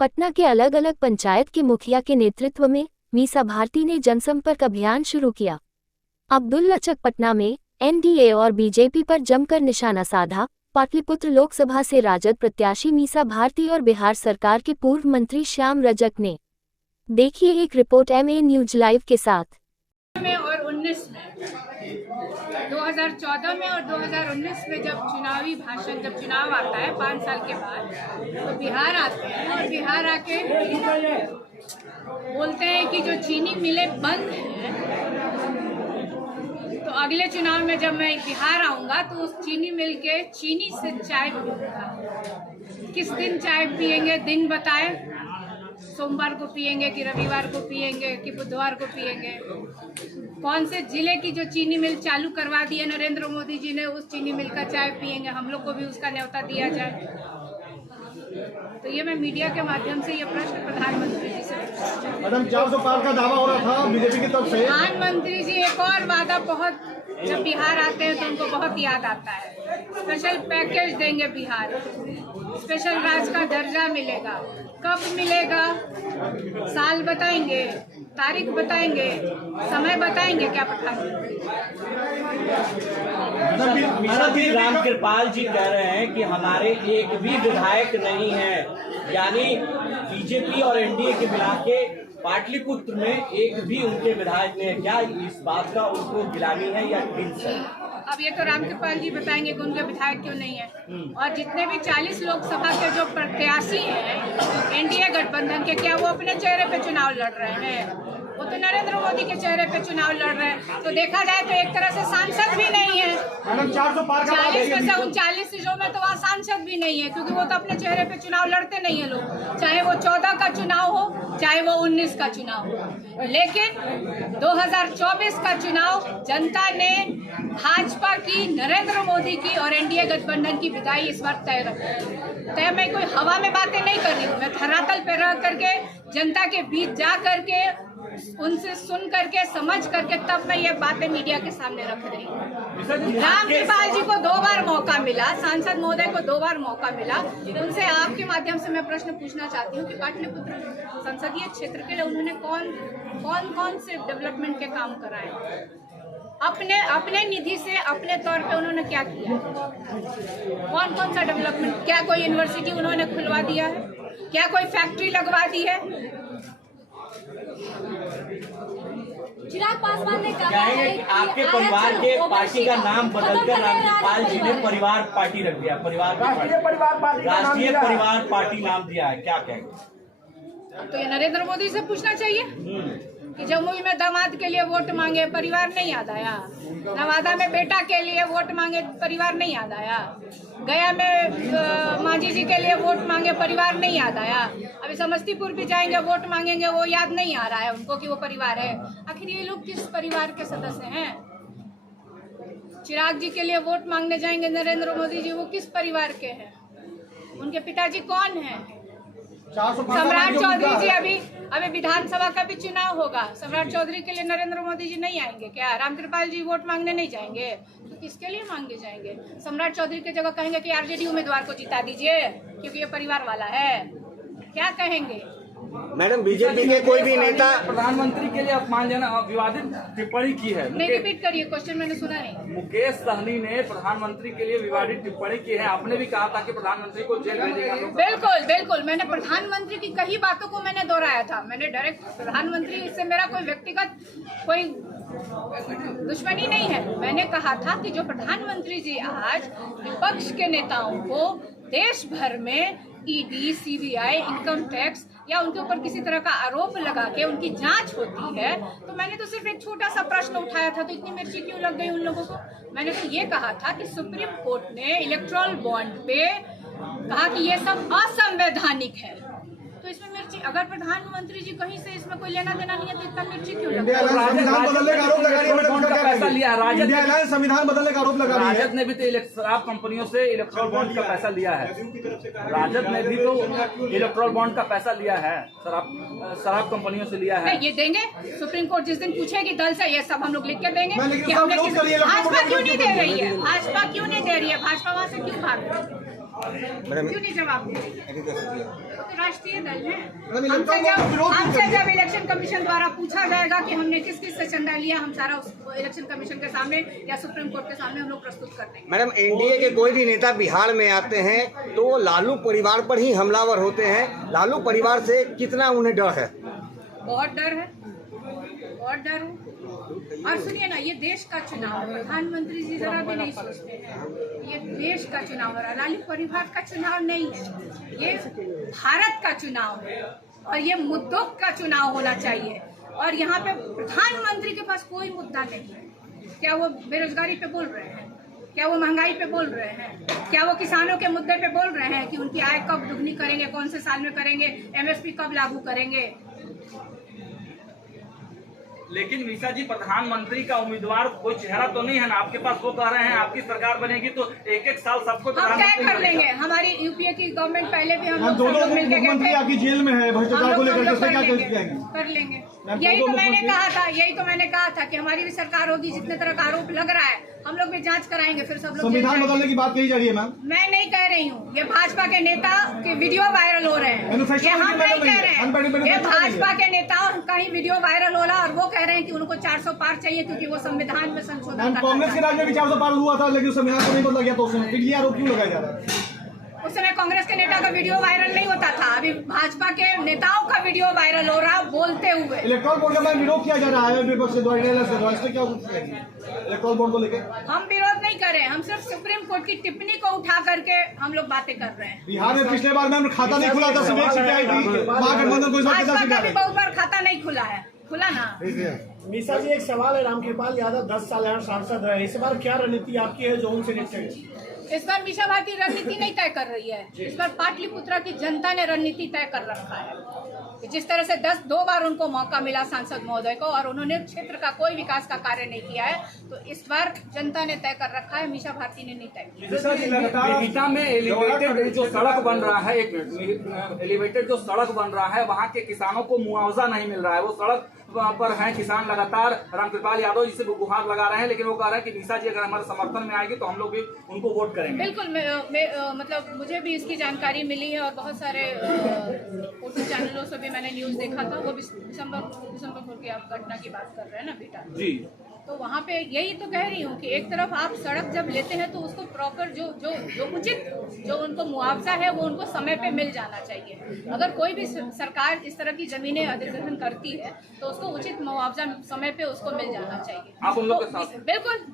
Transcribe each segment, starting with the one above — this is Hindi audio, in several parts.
पटना के अलग अलग पंचायत के मुखिया के नेतृत्व में मीसा भारती ने जनसंपर्क अभियान शुरू किया। अब्दुल लचक पटना में एनडीए और बीजेपी पर जमकर निशाना साधा। पाटलिपुत्र लोकसभा से राजद प्रत्याशी मीसा भारती और बिहार सरकार के पूर्व मंत्री श्याम रजक ने। देखिए एक रिपोर्ट MA न्यूज लाइव के साथ। में और 19 में 2014 में और 2019 में जब चुनावी भाषण जब चुनाव आता है 5 साल के बाद तो बिहार आते हैं और बिहार आके बोलते हैं कि जो चीनी मिलें बंद हैं, तो अगले चुनाव में जब मैं बिहार आऊंगा तो उस चीनी मिल के चीनी से चाय पीऊंगा। किस दिन चाय पियेंगे दिन बताएं, सोमवार को पियेंगे कि रविवार को पियेंगे कि बुधवार को पियेंगे। कौन से जिले की जो चीनी मिल चालू करवा दी है नरेंद्र मोदी जी ने, उस चीनी मिल का चाय पियेंगे। हम लोग को भी उसका न्योता दिया जाए। तो ये मैं मीडिया के माध्यम से ये प्रश्न प्रधानमंत्री जी से मैडम 400 पार का दावा हो रहा था बीजेपी की तरफ से। प्रधानमंत्री जी एक और वादा बहुत, जब बिहार आते हैं तो उनको बहुत याद आता है। स्पेशल पैकेज देंगे बिहार, स्पेशल राज्य का दर्जा मिलेगा। कब मिलेगा, साल बताएंगे, तारीख बताएंगे, समय बताएंगे क्या प्रधानमंत्री? रामकृपाल जी कह रहे हैं कि हमारे एक भी विधायक नहीं है, यानी बीजेपी और एनडीए के मिला के पाटलिपुत्र में एक भी उनके विधायक नहीं है। क्या इस बात का उनको गिलानी है या किस है? अब ये तो रामकृपाल जी बताएंगे कि उनके विधायक क्यों नहीं है। और जितने भी 40 लोकसभा के जो प्रत्याशी हैं एनडीए गठबंधन के, क्या वो अपने चेहरे पे चुनाव लड़ रहे हैं? वो तो नरेंद्र मोदी के चेहरे पे चुनाव लड़ रहे हैं। तो देखा जाए तो एक तरह से सांसद भी नहीं है। 40 में से 39 सीटों में तो वहाँ सांसद भी नहीं है, क्योंकि वो तो अपने चेहरे पे चुनाव लड़ते नहीं है लोग, चाहे वो 14 का चुनाव हो चाहे वो 19 का चुनाव हो। लेकिन 2024 का चुनाव जनता ने भाजपा की, नरेंद्र मोदी की और एनडीए गठबंधन की विदाई इस बार तय रखी। तय मैं कोई हवा में बातें नहीं कर रही हूँ, मैं धरातल पे रह करके जनता के बीच जा करके उनसे सुन करके समझ करके तब मैं ये बातें मीडिया के सामने रख रही हूँ। रामकृपाल जी को 2 बार मौका मिला, सांसद महोदय को 2 बार मौका मिला। उनसे आपके माध्यम से मैं प्रश्न पूछना चाहती हूँ कि पाटलिपुत्र संसदीय क्षेत्र के लिए उन्होंने कौन से डेवलपमेंट के काम कराए? अपने निधि से अपने तौर पे उन्होंने क्या किया? कौन सा डेवलपमेंट? क्या कोई यूनिवर्सिटी उन्होंने खुलवा दिया है? क्या कोई फैक्ट्री लगवा दी है? चिराग पासवान ने कहा है कि आपके परिवार के पार्टी का नाम बदलकर रामकृपाल जी ने परिवार पार्टी रख दिया, राष्ट्रीय परिवार पार्टी नाम दिया है, क्या कहेंगे? तो ये नरेंद्र मोदी से पूछना चाहिए कि जमुई में दामाद के लिए वोट मांगे, परिवार नहीं याद आया। नवादा में बेटा के लिए वोट मांगे, परिवार नहीं याद आया। गया में मांझी जी के लिए वोट मांगे, परिवार नहीं याद आया। अभी समस्तीपुर भी जाएंगे वोट मांगेंगे, वो याद नहीं आ रहा है उनको कि वो परिवार है। आखिर ये लोग किस परिवार के सदस्य हैं? चिराग जी के लिए वोट मांगने जाएंगे नरेंद्र मोदी जी, वो किस परिवार के हैं? उनके पिताजी कौन हैं? सम्राट चौधरी जी, अभी विधानसभा का भी चुनाव होगा। सम्राट चौधरी के लिए नरेंद्र मोदी जी नहीं आएंगे क्या? रामकृपाल जी वोट मांगने नहीं जाएंगे तो किसके लिए मांगे जाएंगे? सम्राट चौधरी की जगह कहेंगे कि आरजेडी उम्मीदवार को जिता दीजिए क्योंकि ये परिवार वाला है, क्या कहेंगे? मैडम बीजेपी के कोई भी नेता प्रधानमंत्री के लिए अपमानजनक विवादित टिप्पणी की है। नहीं, रिपीट करिए क्वेश्चन, मैंने सुना नहीं। मुकेश सहनी ने प्रधानमंत्री के लिए विवादित टिप्पणी की है। आपने भी कहा था कि प्रधानमंत्री को जेल भेजेगा। बिल्कुल मैंने प्रधानमंत्री की कई बातों को मैंने दोहराया था। मैंने डायरेक्ट प्रधानमंत्री से मेरा कोई व्यक्तिगत कोई दुश्मनी नहीं है। मैंने कहा था कि जो प्रधानमंत्री जी आज विपक्ष के नेताओं को देश भर में ईडी, सीबीआई, इनकम टैक्स या उनके ऊपर किसी तरह का आरोप लगा के उनकी जांच होती है, तो मैंने तो सिर्फ एक छोटा सा प्रश्न उठाया था, तो इतनी मिर्ची क्यों लग गई उन लोगों को? मैंने तो ये कहा था कि सुप्रीम कोर्ट ने इलेक्टोरल बॉन्ड पे कहा कि ये सब असंवैधानिक है, तो इसमें मिर्ची, अगर प्रधानमंत्री जी कहीं से इसमें कोई लेना देना नहीं है तो इतना मिर्ची क्यों लग? संविधान बदलने का आरोप लगा रही है, पैसा लिया संविधान बदलने का आरोप लगा रही है। राजद ने भी तो शराब कंपनियों से इलेक्ट्रॉल बॉन्ड का पैसा लिया है। राजद ने भी तो इलेक्ट्रॉल बॉन्ड का पैसा लिया है, शराब कंपनियों से लिया है। ये देंगे, सुप्रीम कोर्ट जिस दिन पूछेगी दल से, ये सब हम लोग लिख के देंगे। भाजपा क्यों नहीं दे रही है? भाजपा क्यों नहीं दे रही है? भाजपा वहाँ से क्यों भाग रही है? मैडम क्यों नहीं जवाब दे रही? वो तो राष्ट्रीय दल है। मैडम, हमसे इलेक्ट्रॉल बॉन्ड का विरोध क्यों हमसे कर रही जब इलेक्शन कमीशन द्वारा पूछा जाएगा कि हमने किस किस से चंदा लिया, हम सारा उस इलेक्शन कमीशन के सामने या सुप्रीम कोर्ट के सामने हम लोग प्रस्तुत कर देंगे। मैडम एनडीए के कोई भी नेता बिहार में आते हैं तो वो लालू परिवार पर ही हमलावर होते हैं। लालू परिवार से कितना उन्हें डर है? बहुत डर है, बहुत डर हूँ। और सुनिए ना, ये देश का चुनाव है, प्रधानमंत्री जी जरा भी नहीं सोचते हैं। ये देश का चुनाव है, लालू परिवार का चुनाव नहीं है, ये भारत का चुनाव है और ये मुद्दों का चुनाव होना चाहिए। और यहाँ पे प्रधानमंत्री के पास कोई मुद्दा नहीं है। क्या वो बेरोजगारी पे बोल रहे हैं? क्या वो महंगाई पे बोल रहे हैं? क्या वो किसानों के मुद्दे पे बोल रहे हैं कि उनकी आय कब दुगनी करेंगे, कौन से साल में करेंगे, एमएसपी कब लागू करेंगे? लेकिन मीसा जी, प्रधानमंत्री का उम्मीदवार कोई चेहरा तो नहीं है ना आपके पास? वो कह रहे हैं आपकी सरकार बनेगी तो एक एक साल सबको हम तय कर लेंगे। हमारी यूपीए की गवर्नमेंट पहले भी हम लोग सब दोनों लोग मिलके गए मुख्यमंत्री थे। आपकी जेल में है भ्रष्टाचार को लेकर, इसमें क्या करेंगे? कर लेंगे। मैम, यही तो दोनों मैंने मुख्यमंत्री- कहा था, यही तो मैंने कहा था कि हमारी भी सरकार होगी। जितने तरह का आरोप लग रहा है हम लोग भी जांच कराएंगे, फिर सब लोग संविधान जेल बदलने जाएंगे। की बात कही जा रही है मैम। मैं नहीं कह रही हूँ, ये भाजपा के नेता के वीडियो वायरल हो रहे हैं, मैन्युफैक्चरिंग ये हम की नहीं मैटर कह नहीं रहे है, हैं। अनबैडेड ये मैन्युफैक्चरिंग नहीं है। भाजपा के नेता कहीं वीडियो वायरल हो रहा और वो कह रहे हैं कि उनको 400 पार चाहिए क्योंकि वो संविधान में संशोधन मैम, करना कांग्रेस के चाहते राज में भी 400 पार हुआ था, लेकिन संविधान को नहीं बदला गया, तो उसमें फिर ये आरोप क्यों लगाया जा रहा है? उस समय कांग्रेस के नेता का वीडियो वायरल नहीं होता था। अभी भाजपा के नेताओं का वीडियो वायरल हो रहा बोलते हुए। इलेक्ट्रॉल बोर्ड का मैम विरोध किया जा रहा है विपक्ष के द्वारा, इससे क्या इलेक्ट्रॉल बोर्ड को लेकर? हम विरोध नहीं कर रहे हैं, हम सिर्फ सुप्रीम कोर्ट की टिप्पणी को उठा करके हम लोग बातें कर रहे हैं। बिहार में पिछले बार मैम खाता नहीं खुला था, सिर्फ एक सीटें आई थी, महागठबंधन को इस बार कितना भाजपा सीटें का आ भी रही? बहुत बार खाता नहीं खुला है, खुला ना। मीसा जी, एक सवाल है। रामकृपाल यादव 10 साल यहाँ सांसद रहे, इस बार क्या रणनीति आपकी है जो उनसे निपटेगी? इस बार मीसा भारती रणनीति नहीं तय कर रही है, इस बार पाटलिपुत्रा की जनता ने रणनीति तय कर रखा है। कि जिस तरह से 2 बार उनको मौका मिला सांसद महोदय को और उन्होंने क्षेत्र का कोई विकास का कार्य नहीं किया है, तो इस बार जनता ने तय कर रखा है, मीसा भारती ने नहीं तय किया। बिहटा में एलिवेटेड जो सड़क बन रहा है, एक मिनट, एलिवेटेड जो सड़क बन रहा है वहाँ के किसानों को मुआवजा नहीं मिल रहा है। वो सड़क पर हैं किसान, लगातार रामकृपाल यादव जी से गुहार लगा रहे हैं, लेकिन वो कह रहे हैं कि मीसा जी अगर हमारे समर्थन में आएगी तो हम लोग भी उनको वोट करेंगे। बिल्कुल, मतलब मुझे भी इसकी जानकारी मिली है और बहुत सारे फोटो चैनलों से भी मैंने न्यूज़ देखा था। वो दिसंबर की आप घटना की बात कर रहे हैं ना बेटा जी, तो वहाँ पे यही तो कह रही हूँ कि एक तरफ आप सड़क जब लेते हैं तो उसको प्रॉपर जो उचित जो उनको मुआवजा है वो उनको समय पे मिल जाना चाहिए। अगर कोई भी सरकार इस तरह की जमीनें अधिग्रहण करती है तो उसको उचित मुआवजा समय पे उसको मिल जाना चाहिए। आप उन लोग के तो साथ?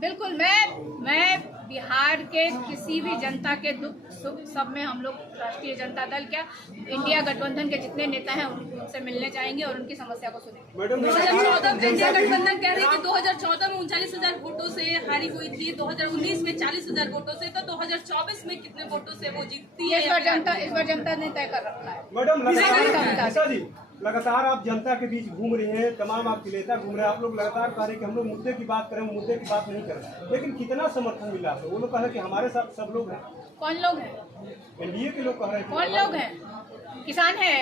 बिल्कुल मैं बिहार के किसी भी जनता के दुख सुख सब में हम लोग राष्ट्रीय जनता दल क्या इंडिया गठबंधन के जितने नेता हैं उनसे मिलने जाएंगे और उनकी समस्या को सुनेंगे। 2014 में इंडिया गठबंधन कह रही है कि 2014 में 39,000 वोटों से हारी हुई थी, 2019 में 40,000 वोटों से, तो 2024 में कितने वोटों से वो जीतती है? इस बार जनता ने तय कर रखा है। मैडम लगातार मीसा जी, लगातार आप जनता के बीच घूम रही हैं, तमाम आपके नेता घूम रहे हैं, आप लोग लगातार कह रहे हैं कि हम लोग मुद्दे की बात करें, मुद्दे की बात नहीं करें, लेकिन कितना समर्थन मिला है? वो लोग कह रहे हैं कि हमारे साथ सब लोग हैं। कौन लोग हैं? एनडीए के लोग कह रहे हैं। कौन लोग हैं? किसान हैं,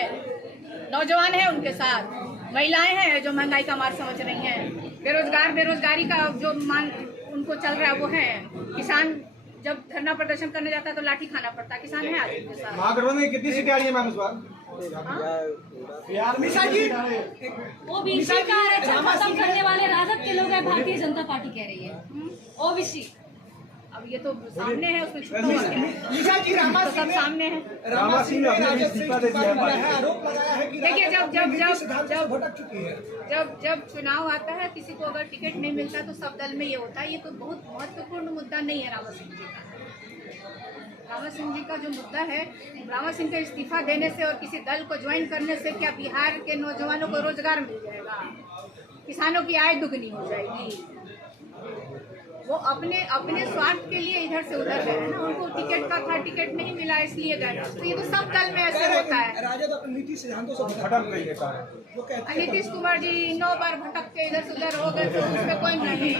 नौजवान हैं उनके साथ, महिलाएं हैं जो महंगाई का मार समझ रही हैं, बेरोजगारी का जो मान उनको चल रहा है वो है। किसान जब धरना प्रदर्शन करने जाता है तो लाठी खाना पड़ता है, किसान है आज उनके साथ। महागठबंधन की कितनी सीटें आ रही है मैम इस बार? मीसा जी, ओबीसी का आरक्षण खत्म करने वाले राजद के लोग हैं, भारतीय जनता पार्टी कह रही है। ओबीसी अब ये तो सामने है, उसमें छुपा हुआ क्या है? मीसा जी, तो सब सामने है। रामा सिंह ने अपने भी इस्तीफा दे दिया है। आरोप लगाया है कि देखिए जब भटक चुकी है। जब चुनाव आता है किसी को अगर टिकट नहीं मिलता तो सब दल में ये होता है। ये तो बहुत महत्वपूर्ण मुद्दा नहीं है रामा सिंह जी का। रामा सिंह जी का जो मुद्दा है, रामा सिंह के इस्तीफा देने से और किसी दल को ज्वाइन करने से क्या बिहार के नौजवानों को रोजगार मिल जाएगा, किसानों की आय दुगनी हो जाएगी? वो अपने स्वार्थ के लिए इधर से उधर गए ना, उनको टिकट का था, टिकट नहीं मिला इसलिए गए। तो ये तो सब दल में ऐसे होता है। राजद अपनी नीति सिद्धांतों से भटक रही है सारा। वो कहते हैं नीतीश कुमार जी 9 बार भटक के इधर से उधर हो गए तो उसमें कोई नहीं।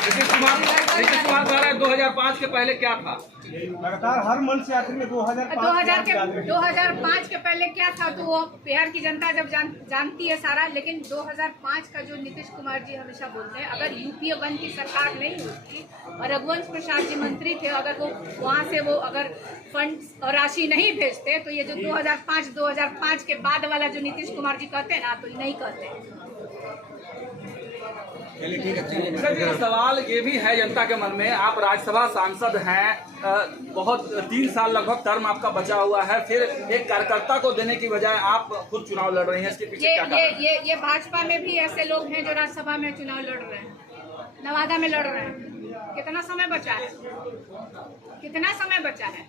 नीतीश कुमार कह रहे हैं 2005 के पहले क्या था? लगातार हर मन से यात्री में 2005 के पहले क्या था तो वो बिहार की जनता जब जानती है सारा। लेकिन 2005 का जो नीतीश कुमार जी हमेशा बोलते हैं, अगर यूपीए 1 की सरकार नहीं होती और रघुवंश प्रसाद जी मंत्री थे, अगर वो वहाँ से वो अगर फंड और राशि नहीं भेजते तो ये जो 2005 के बाद वाला जो नीतीश कुमार जी कहते हैं ना, तो नहीं कहते। सर जी, सवाल ये भी है जनता के मन में, आप राज्यसभा सांसद हैं, बहुत 3 साल लगभग टर्म आपका बचा हुआ है, फिर एक कार्यकर्ता को देने की बजाय आप खुद चुनाव लड़ रही हैं, इसके पीछे क्या कारण है? ये भाजपा में भी ऐसे लोग हैं जो राज्यसभा में चुनाव लड़ रहे हैं, नवादा में लड़ रहे हैं। कितना समय बचा है? कितना समय बचा है?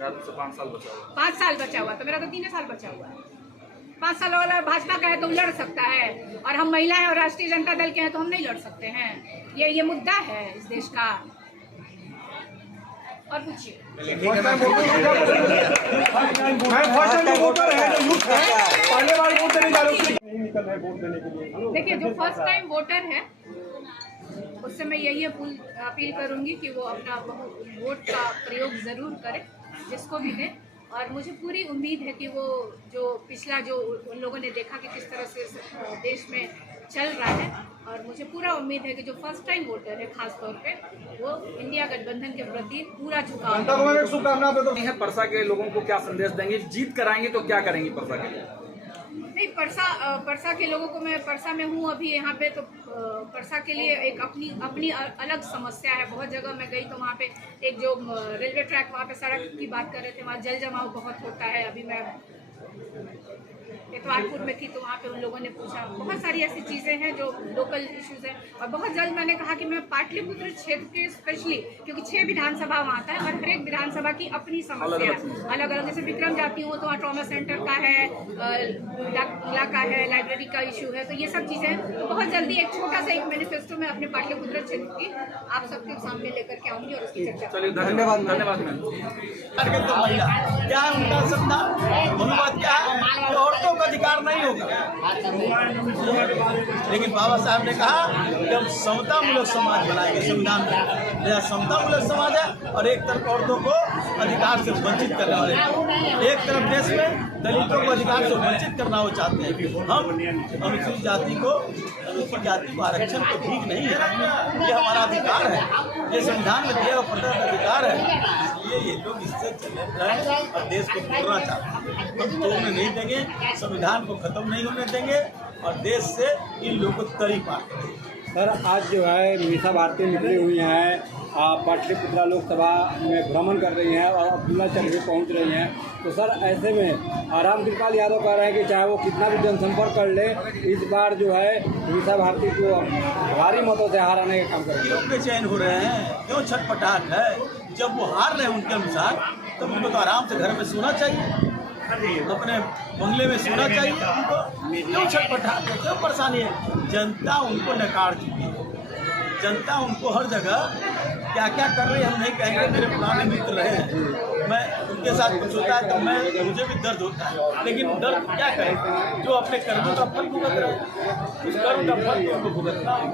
5 साल बचा हुआ। 5 साल बचा हुआ, तो मेरा तो 3 साल बचा हुआ है। 5 साल वाला भाजपा का है तो लड़ सकता है, और हम महिला हैं और राष्ट्रीय जनता दल के हैं तो हम नहीं लड़ सकते हैं। ये मुद्दा है इस देश का। और पूछिए। पहले बार वोट देने जा रहे हैं, नहीं निकल रहे वोट देने के लिए। देखिए, जो फर्स्ट टाइम वोटर है उससे मैं यही अपील करूंगी कि वो अपना वोट का प्रयोग जरूर करे, जिसको भी दे। और मुझे पूरी उम्मीद है कि वो जो पिछला जो उन लोगों ने देखा कि किस तरह से देश में चल रहा है, और मुझे पूरा उम्मीद है कि जो फर्स्ट टाइम वोटर है खास तौर पे वो इंडिया गठबंधन के प्रति पूरा झुकाव। शुभकामना दे दो। परसा के लोगों को क्या संदेश देंगे? जीत कराएंगे तो क्या करेंगी परसा के लिए? नहीं, परसा के लोगों को, मैं परसा में हूँ अभी यहाँ पे, तो परसा के लिए एक अपनी अलग समस्या है। बहुत जगह मैं गई तो वहाँ पे एक जो रेलवे ट्रैक, वहाँ पे सड़क की बात कर रहे थे, वहाँ जल जमाव बहुत होता है। अभी मैं इतवारपुर में थी तो वहाँ पे उन लोगों ने पूछा, बहुत सारी ऐसी चीज़ें हैं जो लोकल इश्यूज हैं। और बहुत जल्द मैंने कहा कि मैं पाटलिपुत्र क्षेत्र के स्पेशली, क्योंकि 6 विधानसभा वहाँ आता है और हर एक विधानसभा की अपनी समस्या है अलग अलग। जैसे विक्रम जाती हूँ तो वहाँ ट्रॉमा सेंटर का है, इला का है, लाइब्रेरी का इशू है, तो ये सब चीज़ें। तो बहुत जल्दी एक छोटा सा एक मैनिफेस्टो में अपने पाटलिपुत्र क्षेत्र की आप सबके सामने लेकर के आऊँगी और उसकी चर्चा। चलिए, धन्यवाद मैम। क्या उनका सपना अनुवाद क्या है? औरतों का अधिकार नहीं होगा, लेकिन बाबा साहब ने कहा कि हम समतामूलक समाज बनाएंगे। संविधान में यह समतामूलक समाज है, और एक तरफ औरतों को अधिकार से वंचित करने वाले, एक तरफ देश में दलितों को अधिकार से वंचित करना वो चाहते हैं। हम अनुसूचित जाति को आरक्षण को ठीक नहीं है, ये हमारा अधिकार है, ये संविधान में दिया हुआ प्रदत्त अधिकार है। इसलिए ये लोग इससे चले रहे और देश को तोड़ना चाहते हैं। हम तोड़ने नहीं देंगे, संविधान को खत्म नहीं होने देंगे, और देश से इन लोगों को तरी पार करेंगे। सर, आज जो है मीसा भारती निकली हुई हैं, पाटलिपुत्रा लोकसभा में भ्रमण कर रही हैं और अब्दुल्ला चक भी पहुँच रही हैं। तो सर, ऐसे में रामकृपाल यादव कह रहे हैं कि चाहे वो कितना भी जनसंपर्क कर ले, इस बार जो है मीसा भारती को भारी मतों से हराने का काम करेंगे। क्यों बेचैन हो रहे हैं? क्यों छटपटाहट है? जब वो हार रहे हैं उनके अनुसार, तो उनको तो आराम से घर में सोना चाहिए, अपने बंगले में सोना चाहिए। उनको क्यों छटपटाहट है? क्यों परेशानी है? जनता उनको नकार चुकी है। जनता उनको हर जगह क्या क्या कर रही है हम नहीं कहेंगे, मेरे पुराने मित्र रहे हैं, मैं उनके साथ कुछ होता है तो मुझे भी दर्द होता है, लेकिन दर्द क्या करें? जो अपने कर्मों का फल भुगत रहे, उस कर्म का फल उनको भुगतना है।